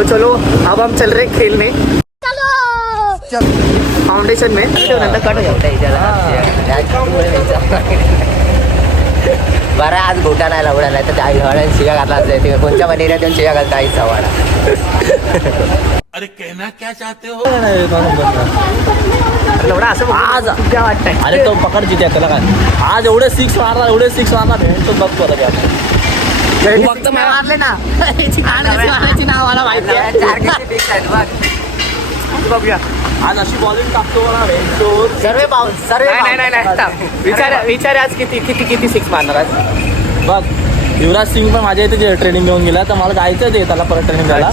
तो चलो अब हम चल रहे खेलने फाउंडेशन में बरं आज गोटा नाही लवडा नाही तर त्या हळद शिव्या घातला असते कोणत्या मनेऱ्यात येऊन शिव्या घालता आई सवाडा. अरे कहना क्या चाहते हो. लवडा असं आज क्या वाटतंय. अरे तो पकड जिथे त्याला काय आज एवढे 6 मारला तो बघ परत फक्त मारले ना नाव मला माहिती आहे. बघूया आज अशी बॉलिंग टाकतो मला सर्व विचार आज किती 6 मारणार आज. बघ युवराज सिंग पण माझ्या इथे ट्रेनिंग घेऊन गेला तर मला जायचं ते त्याला परत ट्रेनिंग द्यायला.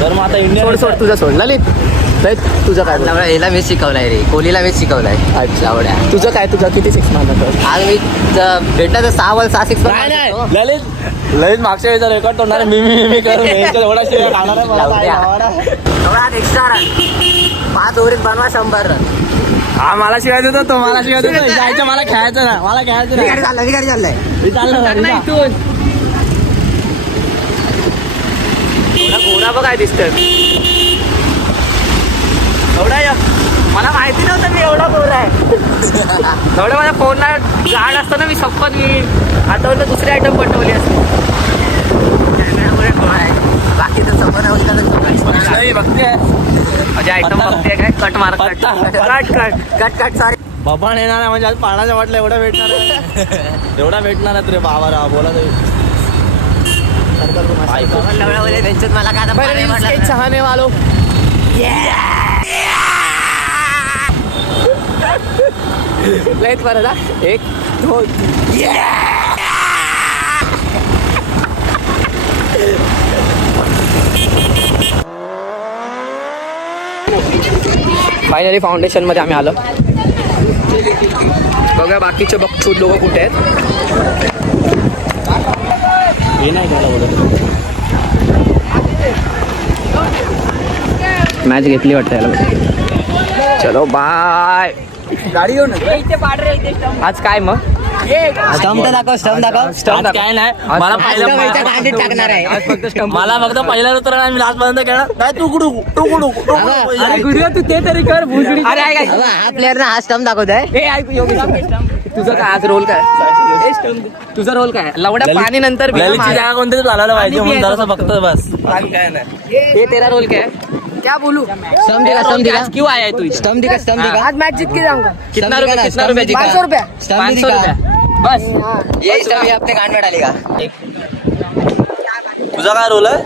तर मग आता इंडिया सोड तुझा सोड ललित तुझं काय. याला मीच शिकवलाय रे कोहलीला मीच शिकवलाय. लावड्या तुझं काय किती 6 मारणार आज मी भेटलं तर 6 बॉल 6 6 ललित मागच्या वेळेचा रेकॉर्ड तोडणार मी करून एवढा शिवाय एक्स्ट्रा रन 5 ओव्हरीत बनवा 100 रन. हा मला शिवाय देतो तो मला शिवाय देतो जायचं मला खेळायचं ना मला खेळायचं नाही चाललंय मी चाललं गोरा बघ काय दिसत एवढा. मला माहिती नव्हतं मी एवढा गोरा आहे. एवढं माझ्या फोनला गाड असतं ना मी शपथ मी आठवलं दुसरी आयटम पटवली असते. बाकी तर समोर बघते माझी आयटम बघते काय कट मार कट सॉरी. बाबा येणार आहे म्हणजे आज पाण्याच्या वाटलं एवढा भेटणार आहे एवढा भेटणार आहे रे बाबा राव बोला त्यांच्यात मला काय चाहने वालो लयच परत 1 2 फायनली फाउंडेशन मध्ये आम्ही आलो. बघा बाकीचे बकचूत लोक कुठे आहेत. हे नाही त्याला बोलत मॅच घेतली वाटतं याला. चलो बाय गाडी घेऊन आज काय मग स्टंप दाखव काय नाही मला टाकणार आहे. मला फक्त पहिल्या उतर मी लास्ट पर्यंत खेळणार काय तू ते तरी कर. हा प्लेअर ना हा स्टंप दाखवतोय. तुझा काय आज रोल काय तुझा रोल काय लवड्या पाणी नंतर जागा कोणतरी चालायला पाहिजे म्हणून जरासं फक्त बस काय नाही हे तेरा रोल क्या है क्या बोलूं. स्टंप दिला क्यों आया है तू. स्टंप दिखा आज मैच जीत के जाऊंगा. कितना रुपया जीता. 500 रुपया 500 रुपया बस. ये स्टंप ये अपने कान में डालेगा. तुझा काय रोल आहे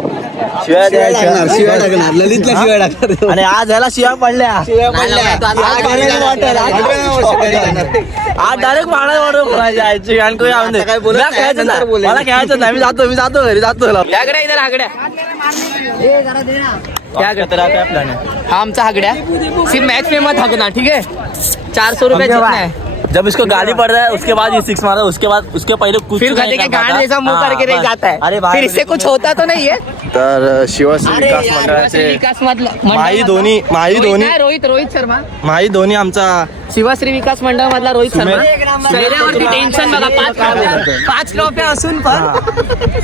शिवाय टाकणार ललितला शिवाय टाकणार आणि आज याला शिवाय पडल्या आज डायरेक्ट माळा वाढ जायची आणि मला खेळायचं नाही मी जातो घरी जातो आगड्या इधर आगड्या काय प्लॅन आहे हा आमचा आगड्या सिर्फ मैच में मत हगना ठीक है. 400 रुपये जीतना है. जब इसको गाली पड़ रहा है उसके बाद ये 6 मारा उसके पहिले कुछ फिर गधे के गांड जैसा मुंह करके रह जाता है. अरे फिर इससे कुछ होता तो नहीं है. तर शिवश्री विकास मंडळाचे विकास माही धोनी रोहित शर्मा माही धोनी आमचा शिवश्री विकास मंडळ मधला रोहित शर्मा. चेहऱ्यावरती टेन्शन बघा 5 ट्रॉफ्या असून पण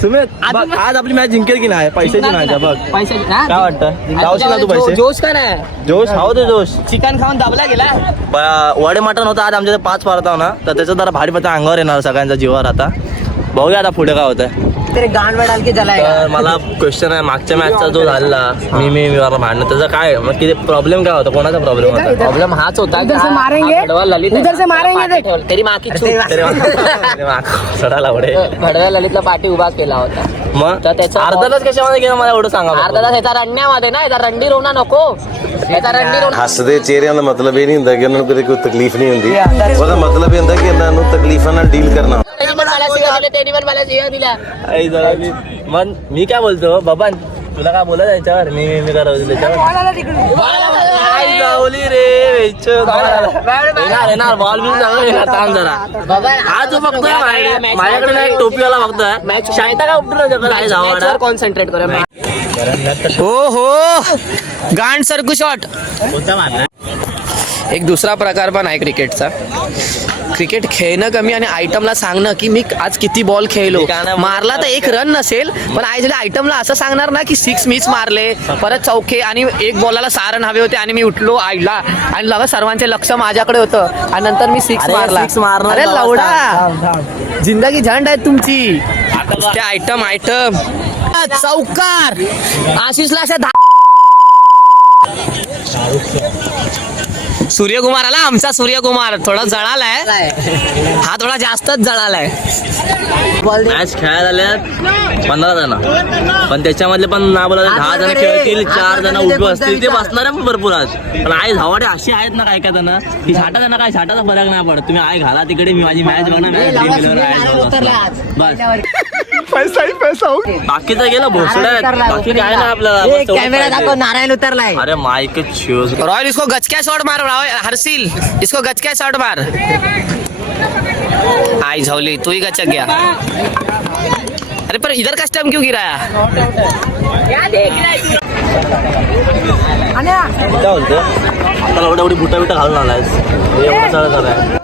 सुमित आज आपली मॅच जिंकेल की नाही पैशाची मॅच आहे बघ पैसे काय वाटतं जाऊशी ना तू पैसे जोश का नाही जोश हाव ते जोश चिकन खाऊन दाबला गेला. वडे मटण होतं आज आमच्या 5 पारता ना तर त्याचं जरा भारी पत्ता अंगावर येणार सगळ्यांच्या जीवावर. आता बघूया आता पुढे काय होतंय. तेरे गांड में डाल के जलाएगा. तर मला क्वेश्चन आहे मागच्या मॅचचा जो झाला मी भांडणं त्याचा काय मग किती प्रॉब्लेम काय होता कोणाचा प्रॉब्लेम होता. प्रॉब्लेम हाच होता उधर से मारेंगे तेरी माकी सडाला वडे भडव्या ललितला पाठी उभा केला होता. मग तर त्याचं अर्धा तास कशामध्ये गेला मला एवढं सांगा अर्धा तास याचा रडण्यामध्ये ना याचा रंडी रोवणा नको याचा रंडी रोवणा. ਹੱਸਦੇ ਚਿਹਰਿਆਂ ਦਾ ਮਤਲਬ ਇਹ ਨਹੀਂ ਹੁੰਦਾ ਕਿ ਉਹਨਾਂ ਨੂੰ ਕਦੇ ਕੋਈ ਤਕਲੀਫ ਨਹੀਂ ਹੁੰਦੀ ਉਹਦਾ ਮਤਲਬ ਇਹ ਹੁੰਦਾ ਕਿ ਇਹਨਾਂ ਨੂੰ ਤਕਲੀਫਾਂ ਨਾਲ ਡੀਲ ਕਰਨਾ. त्यांनी पण मला शिव्या दिल्या त्यांनी पण मला शिव्या दिल्या. मग मी काय बोलतो बाबा तुला काय बोलत याच्यावर मी करत त्याच्यावर रे येणार बॉल बिल चांगला येणार थांब जरा. आज जो बघतोय माझ्याकडे ना एक टोपीवाला बघतोय शाळेत काय उपटून कॉन्सन्ट्रेट करूया. हो हो गांड सरकू शॉट. एक दुसरा प्रकार पण आहे क्रिकेटचा. क्रिकेट खेळणं कमी आणि आयटमला सांगणं की मी आज किती बॉल खेळलो. मारला तर एक रन नसेल, पण आयटमला असं सांगणार ना की 6 मीच मारले, परत चौके आणि एक बॉलाला 6 रन हवे होते आणि मी उठलो आईला आणि लगा सर्वांचे लक्ष माझ्याकडे होतं आणि नंतर मी 6 मारला. अरे लवडा, जिंदगी झंड आहे तुमची. त्या आयटम चौकार आशिषला अशा सूर्यकुमार आला आमचा सूर्यकुमार. थोडा जळालाय हा, थोडा जास्तच जळालाय. मॅच खेळायला आल्यात 15 जण, पण त्याच्यामधले पण ना बोला 10 जण खेळतील, 4 जण उभे असतील, ते बसणार आहे भरपूर आज. पण आई धावाडे अशी आहेत ना काय जण की छाटा त्यांना काय छाटाचा फरक नाही पडत. तुम्ही आई घाला तिकडे, मी माझी मॅच बघणार, पैसा बाकीचं गेलं भोसड्या आहेत, बाकी काय ना आपल्याला. कॅमेरा दाखव, नारायण उतरलाय. अरे माइक रॉयल इसको गचक्या शॉट मार हर्षिल, इसको गचक्या शॉट मार. आई झावली तू ही गचक गया. अरे पर इधर का स्टंप क्यों गिराया. काय बोलतो आता एवढ्या एवढी बुटा बिटा घालून आलायस, एवढं चालत झालंय.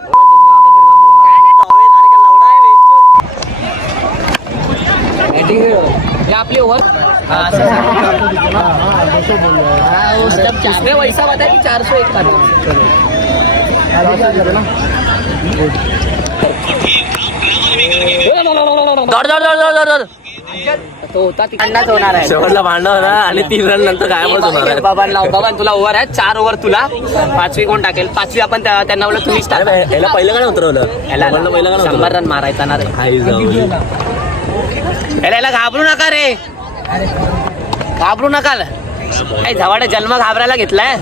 आपली ओव्हर वैसा बता की 401 तो होता तिकडनाच होणार आहे. शेवटला भांडण होणार आणि 3 रन नंतर गायबच होणार आहे. बाबा तुला ओव्हर आहे, 4 ओव्हर तुला, 5वी कोण टाकेल. 5वी आपण त्यांना बोललो तुम्हीच टाका. याला पहिलं काय उतरवलं, याला पहिलं काय 100 रन मारायचा ना रे. आई जाऊ याला घाबरू नका रे, घाबरू नका. झवाडे जन्म घाबरायला घेतलाय.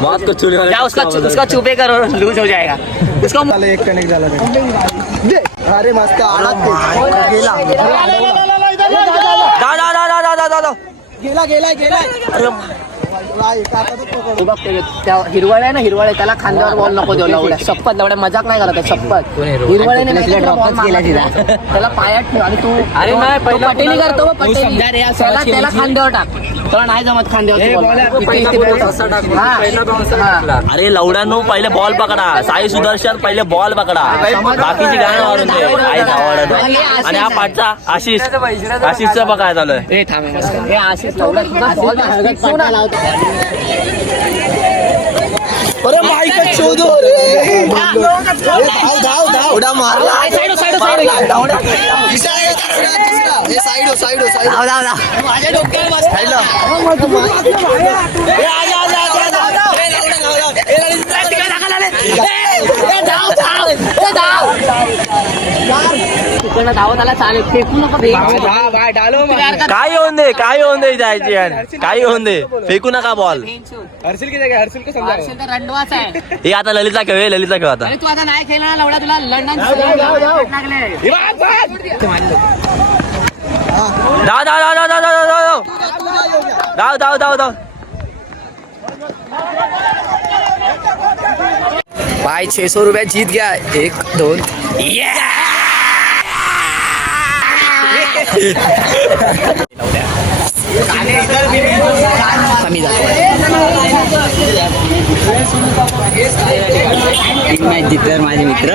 बहुत कुछ चुली क्या उसका चुपे करो, लूज हो जाएगा उसको. एक कनेक्ट झाला. अरे मस्त हिरवळ आहे ना, हिरवळ आहे, त्याला खांद्यावर बॉल नको देऊ. लवड्या शपथ, लवड्या मजाक नाही करत, शपथ. हिरवळ्याने त्याला पायात ठेव आणि तू. अरे नाही पटेली करतो, त्याला खांद्यावर टाक. त्याला नाही जमत खांद्यावर. अरे लवड्यानो पहिले बॉल पकडा, साई सुदर्शन पहिले बॉल पकडा, बाकीची गाणं मारून दे. आई धावड आणि हा पाठचा आशिषचं बघाय झालं. हे थांबे आशिष लवड्या तुझा बॉल अरे माईक शोधो रे. धाव उडा मारला. साइड माझ्या डोक्यावर धावत आला चालेल, फेकू नका. काय होऊन दे, काय होऊन दे जायची, काही होऊन दे, फेकू नका बॉल. रंडवाच आहे हे आता ललितला खेळ, ललितला खेळ आता. तू आता नाही खेळणार लवडा, तुला लंडन धाव. भाई 600 रुपया जीत गया. 1 2 कमी माझे मित्र